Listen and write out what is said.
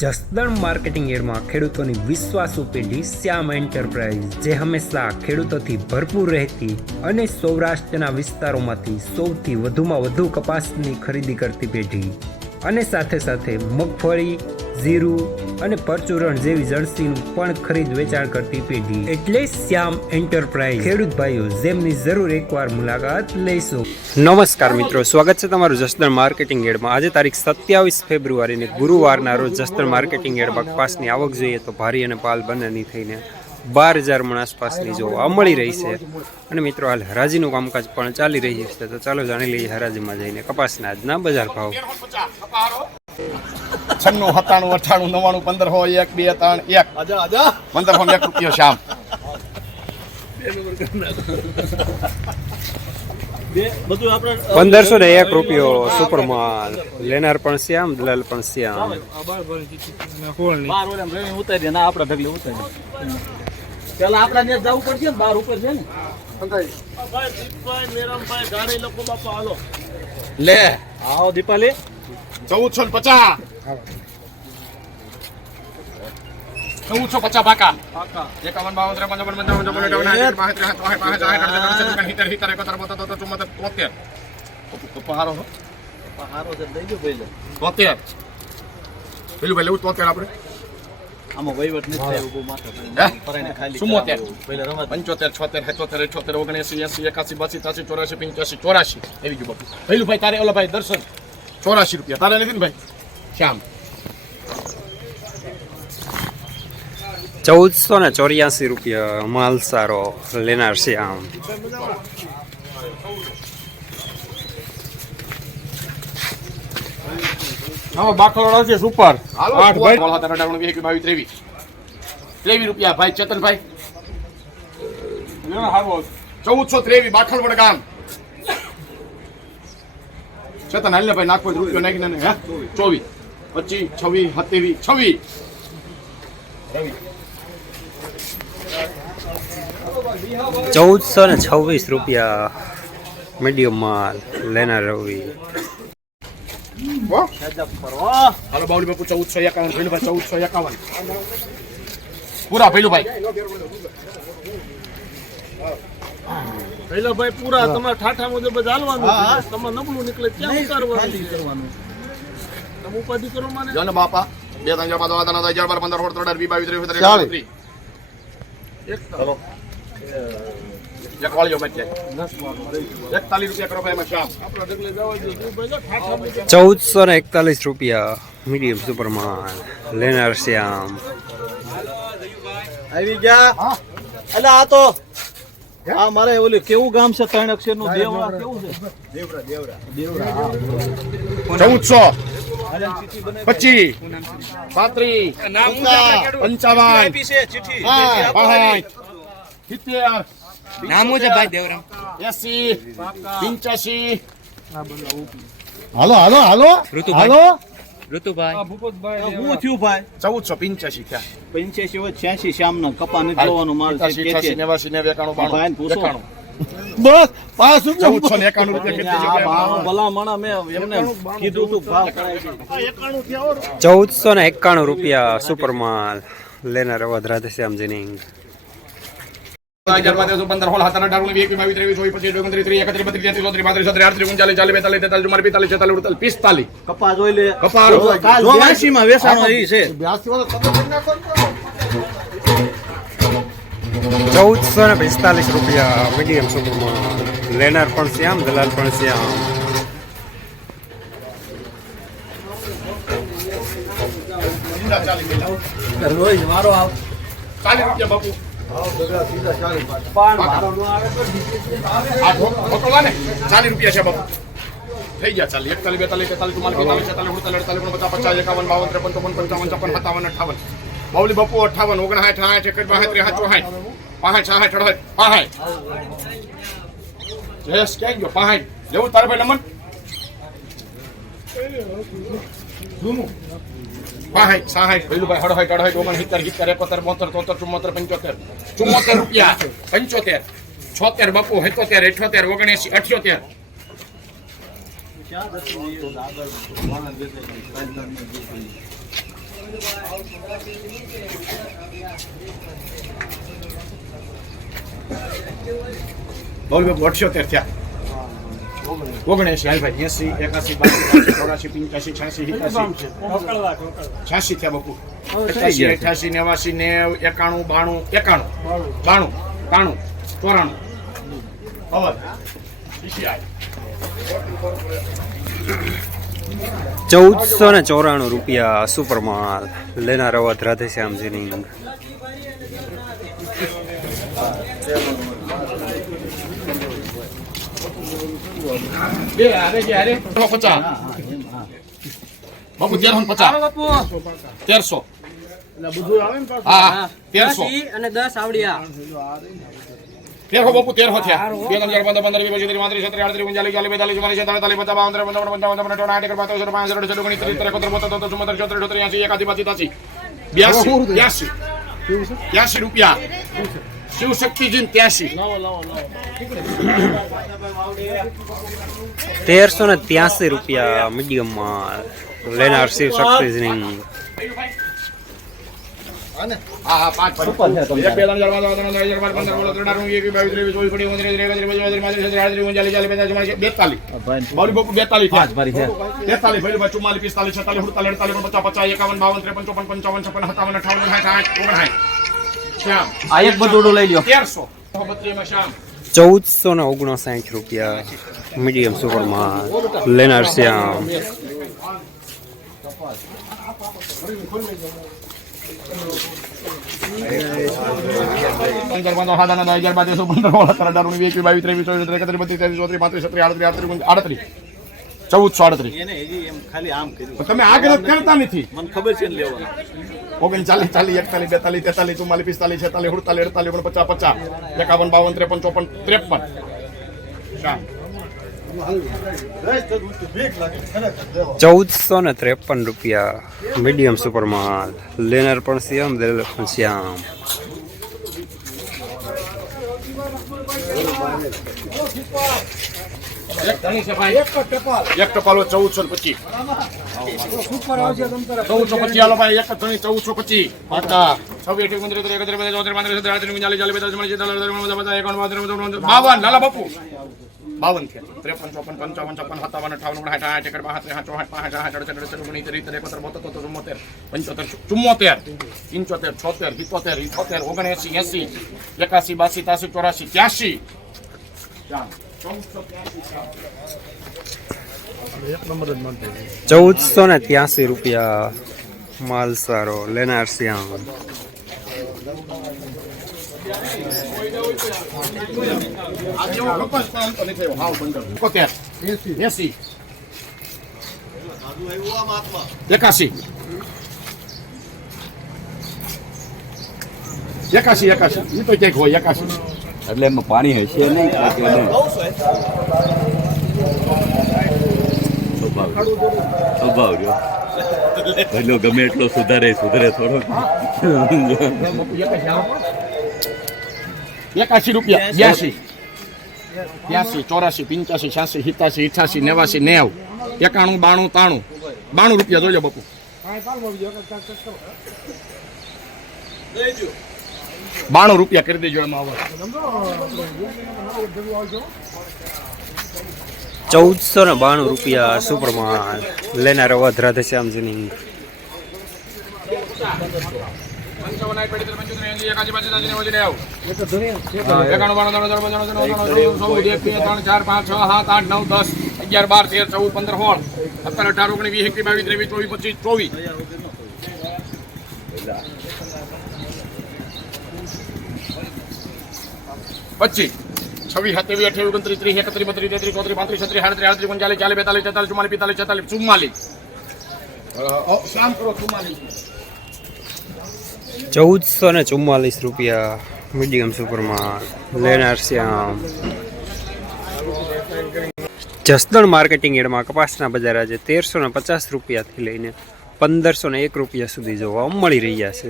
Jasdan marketing એડમાં ખેડૂતોની વિશ્વાસુ પેઢી શ્યામ એન્ટરપ્રાઇઝ, જે હંમેશા ખેડૂતોથી ભરપૂર રહેતી અને સૌરાષ્ટ્રના વિસ્તારોમાંથી સૌથી વધુમાં વધુ કપાસની ખરીદી કરતી પેઢી. અને સાથે સાથે મગફળી જીરું અને પરચુરણ જેવી જણસીનું પણ ખરીદ વેચાણ કરતી પેઢી. એટલે શ્યામ એન્ટરપ્રાઇઝ. ખેડૂત ભાઈઓ, જેમની જરૂર એકવાર મુલાકાત લઈશું. નમસ્કાર મિત્રો, સ્વાગત છે તમારું જસદણ માર્કેટિંગ એડમાં. આજે તારીખ સત્યાવીસ ફેબ્રુઆરીને ગુરુવારના રોજ જસદણ માર્કેટિંગ એડમાં કપાસની આવક જોઈએ તો ભારી અને પાલ બંનેની થઈને બાર હજાર મણ આસપાસની જોવા મળી રહી છે. અને મિત્રો હાલ હરાજીનું કામકાજ પણ ચાલી રહ્યું છે. તો ચાલો જાણી લઈએ હરાજીમાં જઈને કપાસના આજના બજાર ભાવ. છન્નું સત્તાણું અઠાણું નવ્વાણું પંદર સો એક બે ત્રણ એક. પંદર સો એક રૂપિયો શામ પંદરસો ને એક રૂપિયો સુપરમાલ. લેનાર પણ શ્યામ દલાલ પણ શ્યામ. ઉતારી દે ના ઢગલે ઉતારી પેલા આપડા ને જવું પડશે ને બાર ઉપર છે ને લે આવો દીપાલી ચૌદસો ને પચાસ ચૌદસો પચાસ પાકા એકાવન બાવન ત્રેપન ચોપન પંચાવન ચોપન એકાવન સિત્તેર, સિત્તેર, એકોતેર, બોતેર, ચુમ્મોતેર, તોતેર. તો પહારો હો. હારો છે દઈ દો પહેલે તોતેર. પેલું ભાઈ લેવું તોતેર આપણે આમાં વહીવટ નથી થાય એવું બહુ માથે ખાલી ચુમ્મોતેર. પહેલે પંચોતેર છોતેર સત્યોતેર અઠ્યોતેર ઓગણએસી એસી એકાસી બાસી ત્યાસી ચોરાસી પંચ્યાસી ચોરાસી. એવી ગયું બાપુ. પેલું ભાઈ તારે ઓલા ભાઈ દર્શન. ચોરાસી રૂપિયા. તારે લીધી ને ભાઈ? શ્યામ. ચૌદસો ને ચોર્યાસી રૂપિયા માલ સારો લેનાર શ્યામ. હા બાકરોડા છે સુપર. આઠ ભાઈ. ઓલા તારા ડાવણ વીસ બાવીસ ત્રેવીસ. ત્રેવીસ રૂપિયા ભાઈ ચેતનભાઈ. ચૌદસો ત્રેવીસ બાખલવડ ગામ ચેતન હાલ ને ભાઈ નાખો રૂપિયો નાખીને ને, હે? ચોવીસ. પચીસ છવ્વીસ સત્યાવીસ છવ્વીસ. ચૌદસો ને છવ્વીસ રૂપિયા મીડિયમ માલ લેનાર રવિ. હાલો બાવલી બાપુ ચૌદસો એકાવન ભૈલુભાઈ ચૌદસો એકાવન. પૂરા ભૈલુભાઈ. ભાઈ પૂરા તમારે ઠાઠા મુજબ જ હાલવાનું. તમારે નબળું નીકળે ત્યાં ઉતારવાનું કરવાનું. તમે ઉપાધિ કરો માને. જો ને બાપા. બે ત્રણ ચાર પાંચ આઠ નવ અગિયાર બાર પંદર સોળ ત્રણ બાવીસ ત્રેવીસ ચલો. ચૌદસો ને એકતાલીસ રૂપિયા મીડિયમ સુપર માલ લેનાર શ્યામ. આવી ગયા? એટલે આ તો આ મારે ઓલું કેવું ગામ છે? ત્રણ અક્ષરનું દેવરા કેવું છે? ચૌદસો દેવરા. દેવરા ચૌદસો. પચીસ. પાંત્રીસ. પંચાવન. સિત્તેર. નામું છે ભાઈ દેવરામ. એસી પિંચાસી હાલો હાલો હાલો. હાલો. ઋતુભાઈ. હું થયું ભાઈ? ચૌદસો થયા. પંચ્યાસી જોવાનો માલ છે એકાણું, બાણું, એકાણું. બસ પાંચ રૂપિયા ને એકાણું રૂપિયા ને સુપર માલ લેનાર અવધ રાધેશ્યામ જીનિંગ ચૌદસો ને પિસ્તાલીસ રૂપિયા મીડિયમ સુપરમાં લેનાર પણ શ્યામ દલાલ પણ શ્યામ. રોજ મારો આવ ચાલીસ રૂપિયા બાપુ. ચાલીસ રૂપિયા છે બાપુ. થઈ ગયા ચાલી એકતાલીસ બેતાલીસ તેતાલીસ ચુમ્માલીસ પિસ્તાલીસ છેતાલીસ અડતાલીસ ઓગણપચાસ પચાસ એકાવન બાવન ત્રેપન ચોપન પંચાવન છપ્પન સત્તાવન અઠાવન બાવલી બાપુ અઠાવન ઓગણસાઠ સાઠ એક બાસઠ ત્રેસઠ ચોસઠ પાંસઠ સાસઠ અડસઠ પાંસઠ જયેશ ક્યાં ગયો પાંસઠ લેવું તારે ભાઈ જૂનું પાંસઠ સાસઠ પેલું ભાઈ હડસઠ અડસઠ ઓગણસિત્તેર સિત્તેર એકોતેર બોતેર તોતેર ચુમ્મોતેર પંચોતેર ચુમ્મોતેર રૂપિયા પંચોતેર છોતેર બાપુ સિત્તોતેર અઠ્યોતેર ઓગણએસી અઠ્યોતેર બોલ બાપુ અઠ્યોતેર થયા ઓગણએસી હાલ ભાઈ એસી એકાસી બાસી ચોરાસી પંચ્યાસી છ્યાસી સિત્યાસી છ્યાસી થયા બાપુ. સત્યાસી અઠ્યાસી નેવાસી નેવ એકાણું બાણું એકાણું. બાણું. બાણું ચોરાણું. હવે. ચૌદસો ને ચોરાણું રૂપિયા સુપરમાલ લેનાર અવધ રાધેશ્યામજીની બે હારે જે હારે પચાસ. બાપુ. તેરસો. ને પચાસ તેરસો હા. તેરસો. અને દસ આવડિયા. તેરસો બાપુ તેરસો થયા. બે ત્રણ ચાર પંદર પંદર વીસ પચીસ પાંત્રીસ છત્રીસ આડત્રીસ ઓગણચાલીસ ચાલીસ બેતાલીસ ચુમ્માલીસ છેતાલીસ પચાસ બાવન ત્રેપન પંચાવન છપ્પન અઠાવન આઠ એકર પાંત્રીસ પાંચ હજાર છસો ગણિત ત્રીસ બોતેર ચુમ્મોતેર એંસી બ્યાસી રૂપિયા. શિવ શક્તિજી ત્યાસી તેરસો ને ત્યાસી રૂપિયા મીડિયમમાં લેનાર શિવ શક્તિજીની બેતાલીસ ચુમ્માલીસ પિસ્તાલીસ છતાલીસ અડતાલીસ પચાસ પચાસ એકાવન બાવન ત્રેપન ચોપન પંચાવન છપ્પન સત્તાવન અઠાવન ઓગણ શ્યામ. આ એક બધોડો લઈ લ્યો. તેરસો. શ્યામ. ચૌદસો ને ઓગણસાઠ રૂપિયા મીડિયમ સુપરમાં લેનાર શ્યામ. ચૌદસો આડત્રીસ. એને હજી એમ ખાલી આમ તમે આગળ કરતા નથી. મને ખબર છે ને ચાલીસ ચાલીસ, એકતાલીસ, બેતાલીસ, તેતાલીસ, ચુમ્માલીસ, પિસ્તાલીસ, છેતાલીસ અડતાલીસ અડતાલીસ ઓગણ પચાસ, એકાવન, બાવન, ત્રેપન, ચોપન, ત્રેપન. ચૌદસો ને ત્રેપન રૂપિયા મીડિયમ સુપરમાં લેનર પણ શ્યામ દેલર પણ શ્યામ. ચુમ્મોતેર પંચોતેર ચુમ્મોતેર પંચોતેર છોતેર સિત્તોતેર ઇઠોતેર ઓગણએસી એસી એકાસી બાસી ત્યાસી ચોરાસી ત્યાસી. ચૌદસો ને ત્યાસી રૂપિયા માલ સારો, લેનાર શ્યામ એકાશી. એકાશી એકાશી. એ તો ક્યાંક હોય એકાસી એટલે એમાં પાણી હશે નહીં કે રહ્યો ગમે એટલો સુધારે સુધરે થોડો. એકાસી રૂપિયા બ્યાસી બ્યાસી ચોરાસી પંચ્યાસી છ્યાસી સિત્યાસી અઠ્યાસી નેવાસી નેવ. એકાણું બાણું તાણું. બાણું રૂપિયા જોજો બાપુ. બાણું રૂપિયા કરી દેજો એમાં હવે ચૌદસો ને બાણું રૂપિયા સુપરમાં લેનાર અવધ રાધેશ્યામજીની અગિયાર બાર તેર ચૌદ પંદર સોળ સત્તર અઢાર ઓગણીસ વીસ એકવીસ બાવીસ ત્રેવીસ ચોવીસ પચીસ ચોવીસ પચીસ. છવ્વીસ, સત્યાવીસ, અઠ્યાવીસ, ઓગણત્રીસ, ત્રીસ, એકત્રીસ, બત્રીસ, તેત્રીસ, ચોત્રીસ, પાંત્રીસ, છત્રીસ, સાડત્રીસ, આડત્રીસ પંચાલીસ ચાલીસ, બેતાલીસ, તેતાલીસ, ચુમ્માલીસ, પિસ્તાલીસ, છેતાલીસ, ચુમ્માલીસ. શામ કરો, ચુમ્માલીસ. ચૌદસો ને ચુમ્માલીસ રૂપિયા મીડિયમ સુપરમાં લેનાર શ્યામ જસદણ માર્કેટિંગ એડમાં કપાસના બજાર આજે તેરસો ને પચાસ રૂપિયાથી લઈને પંદરસો ને એક રૂપિયા સુધી જોવા મળી રહ્યા છે.